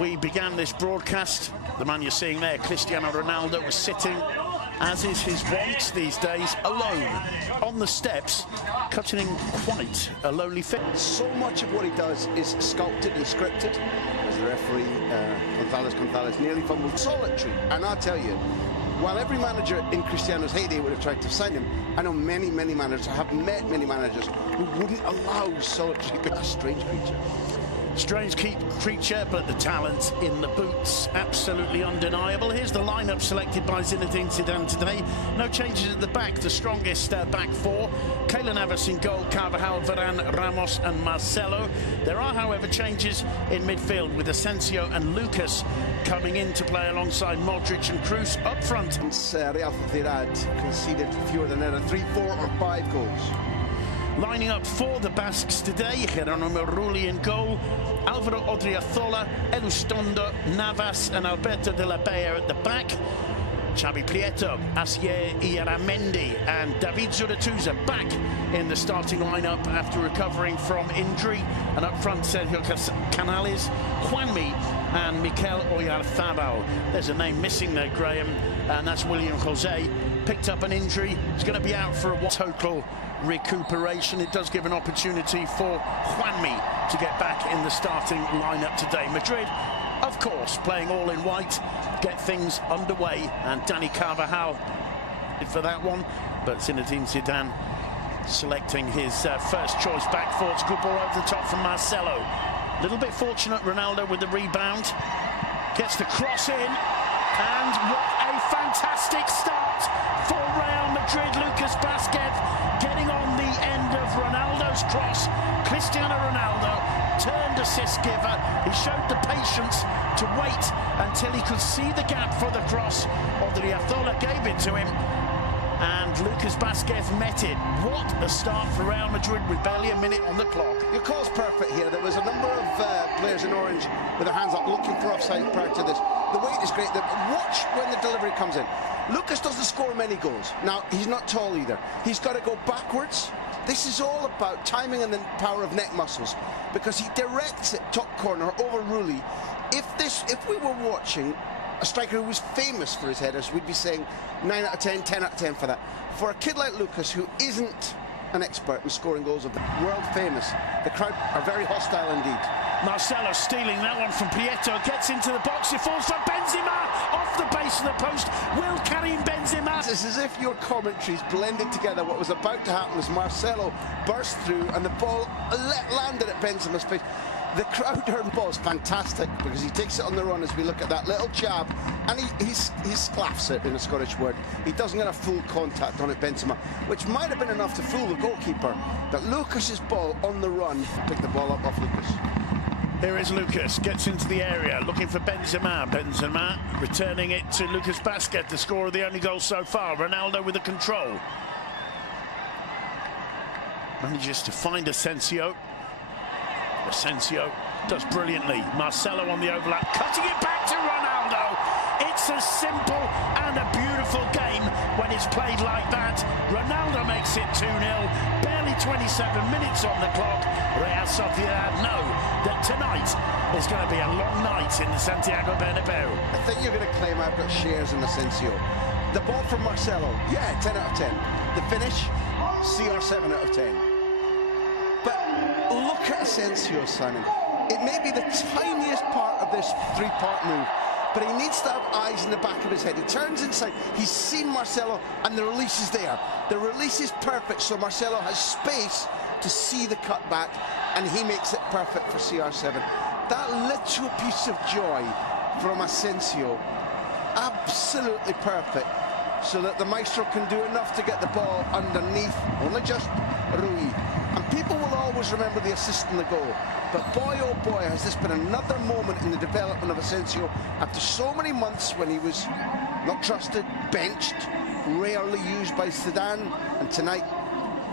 we began this broadcast, the man you're seeing there, Cristiano Ronaldo, was sitting, as is his wont these days, alone on the steps, cutting quite a lonely fit. So much of what he does is sculpted and scripted. As the referee, Gonzalez nearly fumbled. Solitary. And I'll tell you, while every manager in Cristiano's heyday would have tried to sign him, I know many managers, I have met many managers who wouldn't allow Solitary to be a strange creature. Strange creature, but the talent in the boots, absolutely undeniable. Here's the lineup selected by Zinedine Zidane today. No changes at the back, the strongest back four. Keylor Navas in goal, Carvajal, Varane, Ramos and Marcelo. There are, however, changes in midfield with Asensio and Lucas coming in to play alongside Modric and Kroos up front. Since Real Sociedad conceded fewer than ever, 3, 4 or 5 goals. Lining up for the Basques today, Geronimo Rulli in goal, Alvaro Odriozola, Elustondo, Navas and Alberto de la Bella at the back. Xavi Prieto, Asier Iaramendi and David Zurutuza back in the starting lineup after recovering from injury. And up front, Sergio Canales, Juanmi and Mikel Oyarzabal. There's a name missing there, Graham, and that's William Jose. Picked up an injury, he's going to be out for a total recuperation. It does give an opportunity for Juanmi to get back in the starting lineup today. Madrid, of course, playing all in white, get things underway, and Dani Carvajal for that one, but Zinedine Zidane selecting his first choice back four. It's good ball over the top from Marcelo. A little bit fortunate, Ronaldo with the rebound, gets the cross in, and what a fantastic start for Real Madrid. Lucas Vázquez getting on the end of Ronaldo's cross. Cristiano Ronaldo, turned assist giver. He showed the patience to wait until he could see the gap for the cross. Odriozola gave it to him, and Lucas Vázquez met it. What a start for Real Madrid with barely a minute on the clock. Your call's perfect here. There was a number of players in orange with their hands up looking for offside prior to this. The weight is great. Watch when the delivery comes in. Lucas doesn't score many goals. Now, he's not tall either. He's got to go backwards. This is all about timing and the power of neck muscles, because he directs it top corner over Rulli. If we were watching a striker who was famous for his headers, we'd be saying 9 out of 10, 10 out of 10 for that. For a kid like Lucas, who isn't an expert in scoring goals of the world famous, the crowd are very hostile indeed. Marcelo stealing that one from Prieto, gets into the box, it falls for Benzema, off the base of the post. Will Karim Benzema? It's as if your commentaries blended together. What was about to happen as Marcelo burst through and the ball landed at Benzema's face. The crowd heard the ball is fantastic, because he takes it on the run as we look at that little jab, and he sclaffs it in a Scottish word. He doesn't get a full contact on it, Benzema, which might have been enough to fool the goalkeeper. But Lucas's ball on the run picked the ball up off Lucas. Here is Lucas, gets into the area, looking for Benzema. Benzema returning it to Lucas Vázquez, the scorer of the only goal so far. Ronaldo with the control. Manages to find Asensio. Asensio does brilliantly. Marcelo on the overlap, cutting it back to Ronaldo. It's a simple and a beautiful game when it's played like that. Ronaldo makes it 2-0. Barely 27 minutes on the clock. Real Sociedad know that tonight is going to be a long night in the Santiago Bernabeu. I think you're going to claim I've got shares in Asensio. The ball from Marcelo, yeah, 10 out of 10. The finish, CR7 out of 10. But look at Asensio, Simon. It may be the tiniest part of this three-part move, but he needs to have eyes in the back of his head. He turns inside, he's seen Marcelo, and the release is there. The release is perfect, so Marcelo has space to see the cutback, and he makes it perfect for CR7. That little piece of joy from Asensio, absolutely perfect, so that the maestro can do enough to get the ball underneath, only just Rui. And people will always remember the assist and the goal. But boy, oh boy, has this been another moment in the development of Asensio after so many months when he was not trusted, benched, rarely used by Zidane. And tonight,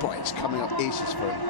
boy, it's coming up aces for him.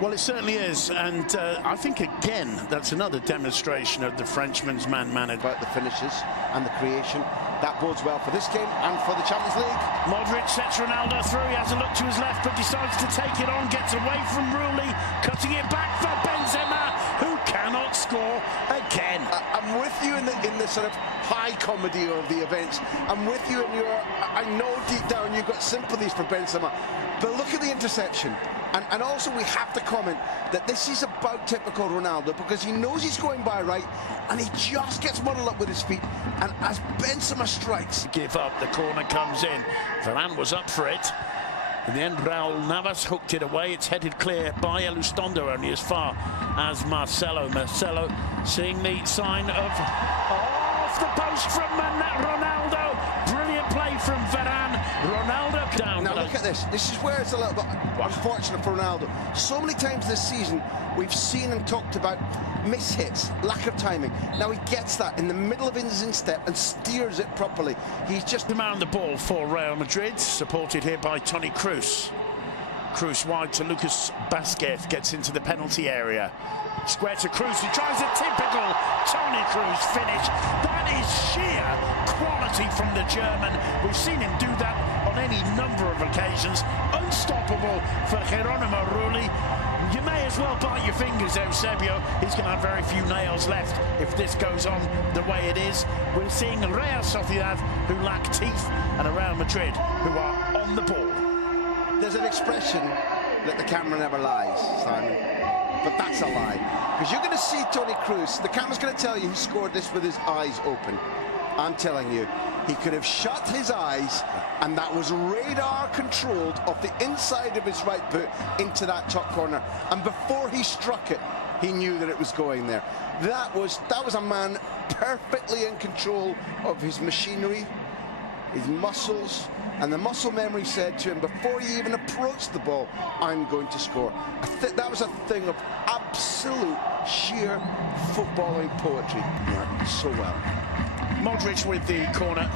Well, it certainly is, and I think, again, that's another demonstration of the Frenchman's man-managed. About the finishes and the creation. That bodes well for this game and for the Champions League. Modric sets Ronaldo through. He has a look to his left, but decides to take it on. Gets away from Rulli, cutting it back for Benzema. who cannot score again. I'm with you in the sort of high comedy of the events. I'm with you in your, I know deep down you've got sympathies for Benzema, but look at the interception. And also we have to comment that this is about typical Ronaldo, because he knows he's going by right and he just gets muddled up with his feet, and as Benzema strikes, Give up, the corner comes in. Varane was up for it. In the end, Raul Navas hooked it away. It's headed clear by Elustondo, only as far as Marcelo. Marcelo seeing the sign of off the post from Ronaldo. Brilliant play from Varane. Ronaldo down. Now look at this. This is where it's a little bit unfortunate for Ronaldo. So many times this season we've seen and talked about mishits, lack of timing. Now he gets that in the middle of his instep and steers it properly. He's just around the ball for Real Madrid, supported here by Toni Kroos. Kroos wide to Lucas Vasquez, gets into the penalty area. Square to Kroos, he tries a typical Toni Kroos finish. That is sheer quality from the German. We've seen him do that on any number of occasions. Unstoppable for Geronimo Rulli. You may as well bite your fingers, Eusebio. He's going to have very few nails left if this goes on the way it is. We're seeing a Real Sociedad who lack teeth and a Real Madrid who are on the ball. There's an expression that the camera never lies, Simon, but that's a lie. Because you're going to see Toni Kroos, the camera's going to tell you he scored this with his eyes open. I'm telling you, he could have shut his eyes and that was radar controlled off the inside of his right boot into that top corner. And before he struck it, he knew that it was going there. That was a man perfectly in control of his machinery, his muscles, and the muscle memory said to him before he even approached the ball, I'm going to score. That was a thing of absolute sheer footballing poetry. Yeah, so well. Modric with the corner.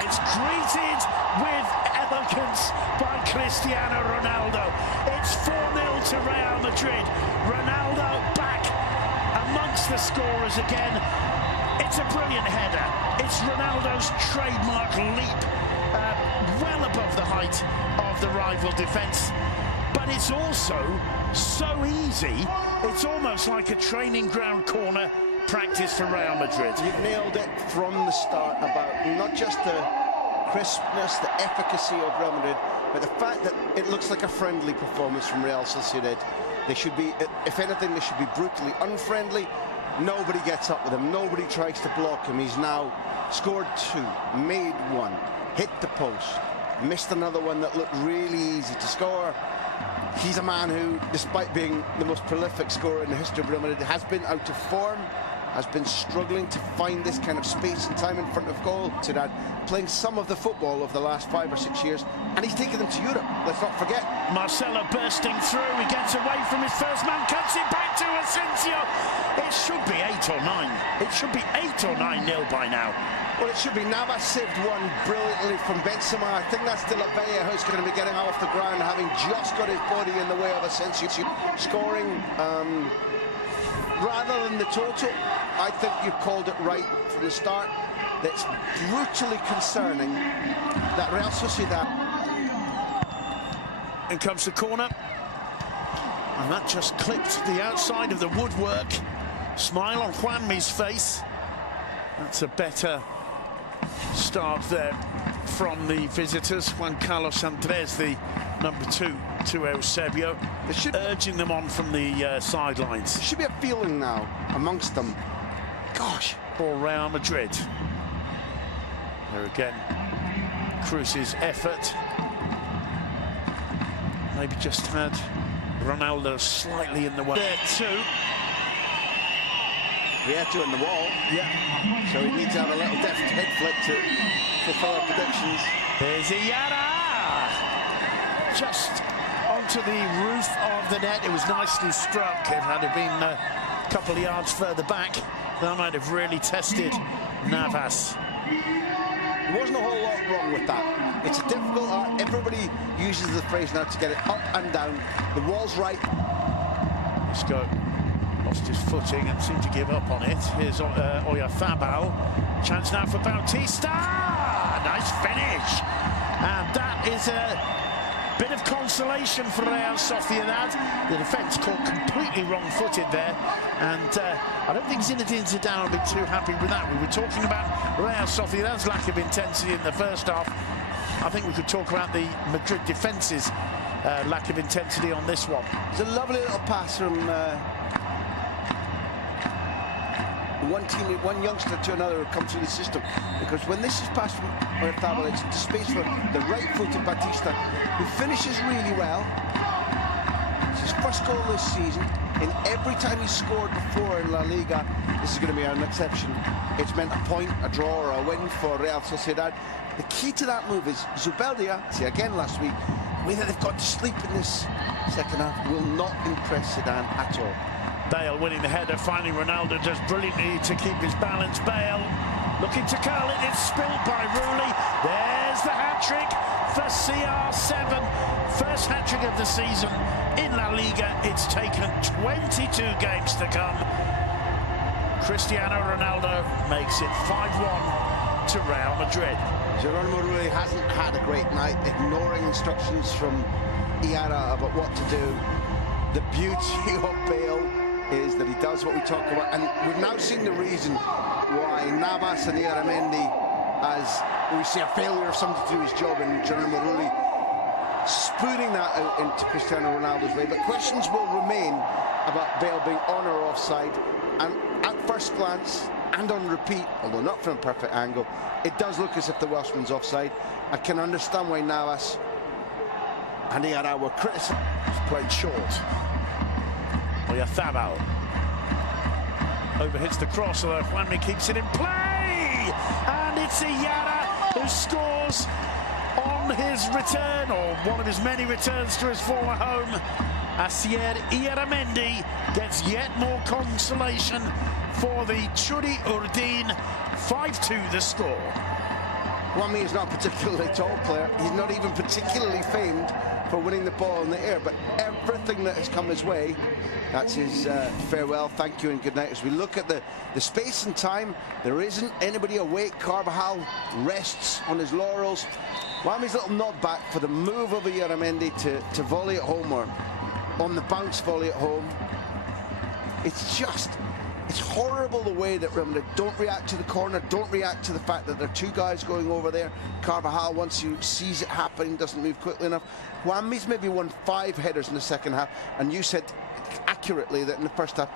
It's greeted with elegance by Cristiano Ronaldo. It's 4-0 to Real Madrid. Ronaldo back amongst the scorers again. It's a brilliant header. It's Ronaldo's trademark leap, well above the height of the rival defence. But it's also so easy, it's almost like a training ground corner practice for Real Madrid. You've nailed it from the start about not just the crispness, the efficacy of Real Madrid, but the fact that it looks like a friendly performance from Real Sociedad. They should be, if anything, they should be brutally unfriendly. Nobody gets up with him, nobody tries to block him. He's now scored 2, made 1, hit the post, missed another one that looked really easy to score. He's a man who, despite being the most prolific scorer in the history of Real Madrid, has been out of form, has been struggling to find this kind of space and time in front of goal. Sociedad playing some of the football of the last 5 or 6 years, and he's taken them to Europe, let's not forget. Marcelo bursting through, he gets away from his first man, cuts it back to Asensio. It should be 8 or 9. It should be 8 or 9-0 by now. Well, it should be. Navas saved one brilliantly from Benzema. I think that's De La Bella who's going to be getting off the ground, having just got his body in the way of Asensio scoring. Rather than the total, I think you called it right from the start. That's brutally concerning that Real Sociedad. In comes the corner. And that just clipped the outside of the woodwork. Smile on Juanmi's face. That's a better start there from the visitors. Juan Carlos Andres, the number 2 to Eusebio, urging them on from the sidelines. There should be a feeling now amongst them. Gosh. For Real Madrid. There again, Kroos's effort. Maybe just had Ronaldo slightly in the way. There too. Vieto in the wall. Yeah. So he needs to have a little deft head flick to fulfill our predictions. There's Iara! Just onto the roof of the net. It was nicely struck. Had it been a couple of yards further back, that might have really tested Navas. There wasn't a whole lot wrong with that. It's a difficult art. Everybody uses the phrase now to get it up and down. The wall's right. Let's go. Lost his footing and seemed to give up on it. Here's Oyarzabal. Chance now for Bautista. Nice finish. And that is a bit of consolation for Real Sociedad. The defence caught completely wrong-footed there, and I don't think Zinedine Zidane will be too happy with that. We were talking about Real Sociedad's lack of intensity in the first half. I think we could talk about the Madrid defence's lack of intensity on this one. It's a lovely little pass from one youngster to another who comes through the system, because when this is passed from Oyarzabal, it's into space for the right-footed Batista, who finishes really well. It's his first goal this season. In every time he's scored before in La Liga, this is going to be an exception. It's meant a point, a draw, or a win for Real Sociedad. The key to that move is Zubeldia, see again last week, the way that they've got to sleep in this second half will not impress Zidane at all. Bale winning the header, finding Ronaldo just brilliantly to keep his balance. Bale looking to curl it, it's spilled by Rulli. There's the hat-trick for CR7. First hat-trick of the season in La Liga. It's taken 22 games to come. Cristiano Ronaldo makes it 5-1 to Real Madrid. Geronimo Rulli hasn't had a great night, ignoring instructions from Iara about what to do. The beauty of Bale is that he does what we talk about, and we've now seen the reason why Navas and Iaramendi, as we see a failure of somebody to do his job, and Geronimo Rulli spooning that out into Cristiano Ronaldo's way. But questions will remain about Bale being on or offside, and at first glance and on repeat, although not from a perfect angle, it does look as if the Welshman's offside. I can understand why Navas and Iara were criticised. It's played short. Oyarzabal overhits the cross, although Juanmi keeps it in play, and it's Iara who scores on his return, or one of his many returns to his former home. Asier Iaramendi gets yet more consolation for the Churi Urdin. 5-2 the score. Juanmi is not a particularly tall player. He's not even particularly famed for winning the ball in the air, but everything that has come his way, that's his farewell, thank you and good night. As we look at the space and time, there isn't anybody awake. Carvajal rests on his laurels. Juanmi's little nod back for the move of Iaramendi to volley at home, or on the bounce volley at home. It's horrible the way that Real Madrid don't react to the corner, don't react to the fact that there are two guys going over there. Carvajal, once he sees it happening, doesn't move quickly enough. Juanmi's maybe won 5 headers in the second half, and you said accurately that in the first half